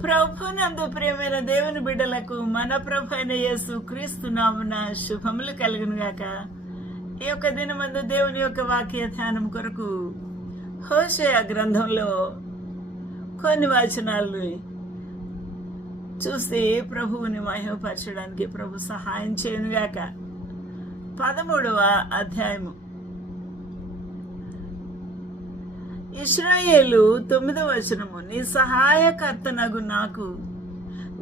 ప్రభునందు ప్రేమైన దేవుని బిడ్డలకు మన ప్రభు అయిన యేసు క్రీస్తు నామున శుభములు కలుగును గాక ఈ యొక్క దినమందు దేవుని యొక్క వాక్య ధ్యానం కొరకు హోషయ గ్రంథంలో కొన్ని వచనాలు చూసి ప్రభువుని మహిమపరచడానికి ప్రభు సహాయం చేయనుగాక. పదమూడవ అధ్యాయము. ఇస్రాయేలు తొమ్మిదవ వచనము నీ సహాయకర్తనగు నాకు.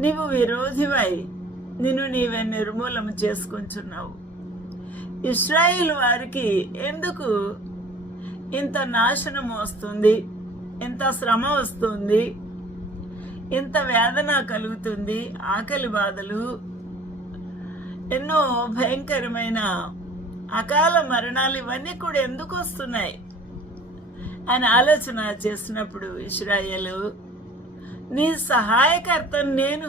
నీవు విరోధివై నిన్ను నీవే నిర్మూలన చేసుకుంటున్నావు. ఇస్రాయిల్ వారికి ఎందుకు ఇంత నాశనం వస్తుంది? ఇంత శ్రమ వస్తుంది? ఇంత వేదన కలుగుతుంది? ఆకలి బాధలు? ఎన్నో భయంకరమైన అకాల మరణాలు ఇవన్నీ కూడా ఎందుకు వస్తున్నాయి? అని ఆలోచన చేసినప్పుడు ఇస్రాయేలు నీ సహాయకర్తను నేను.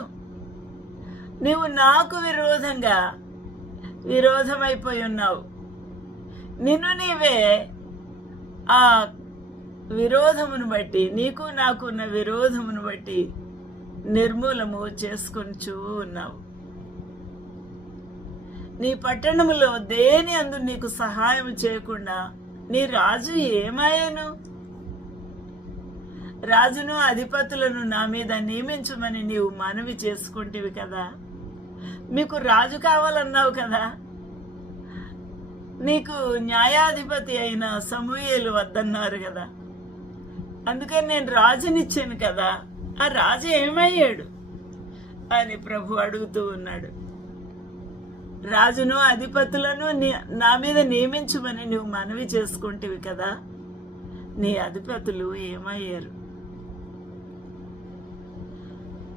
నీవు నాకు విరోధంగా విరోధమైపోయి ఉన్నావు. నిన్ను నీవే ఆ విరోధమును బట్టి నీకు నాకున్న విరోధమును బట్టి నిర్మూలము చేసుకొనిచూ ఉన్నావు. నీ పట్టణములో దేని అందు నీకు సహాయం చేయకుండా నీ రాజు ఏమయ్యాను రాజును అధిపతులను నా మీద నియమించమని నీవు మనవి చేసుకుంటేవి కదా. మీకు రాజు కావాలన్నావు కదా. నీకు న్యాయాధిపతి అయిన సమూహలు వద్దన్నారు కదా. అందుకని నేను రాజునిచ్చాను కదా. ఆ రాజు ఏమయ్యాడు? అని ప్రభు అడుగుతూ ఉన్నాడు. రాజును అధిపతులను ని- నా మీద నియమించమని నువ్వు మనవి చేసుకుంటేవి కదా. నీ అధిపతులు ఏమయ్యారు?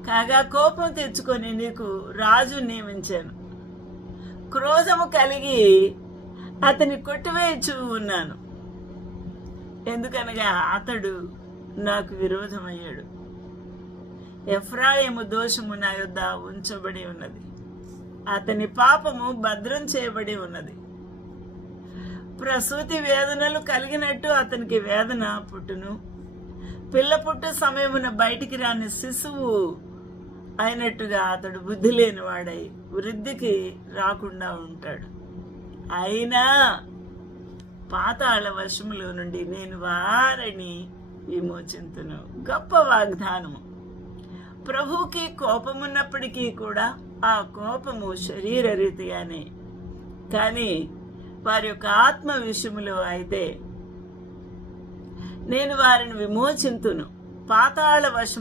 కాగా కోపం తెచ్చుకొని నీకు రాజు నియమించాను. క్రోధము కలిగి అతని కొట్టివేయచ్చు ఉన్నాను. ఎందుకనగా అతడు నాకు విరోధమయ్యాడు. ఎఫ్రాయిము దోషము నా యొద్ద ఉంచబడి ఉన్నది. అతని పాపము భద్రం చేయబడి ఉన్నది. ప్రసూతి వేదనలు కలిగినట్టు అతనికి వేదన పుట్టును. పిల్ల పుట్టు సమయమున బయటికి రాని శిశువు అయినట్టుగా అతడు బుద్ధి లేనివాడై వృద్ధికి రాకుండా ఉంటాడు. అయినా పాతాళ వశములో నుండి నేను వారిని విమోచింతును. గొప్ప వాగ్దానము. ప్రభువుకి కోపమున్నప్పటికీ కూడా ఆ కోపము శరీర రీతిగానే కానీ వారి యొక్క ఆత్మ విషయములో అయితే నేను వారిని విమోచింతును. పాతాళ వశము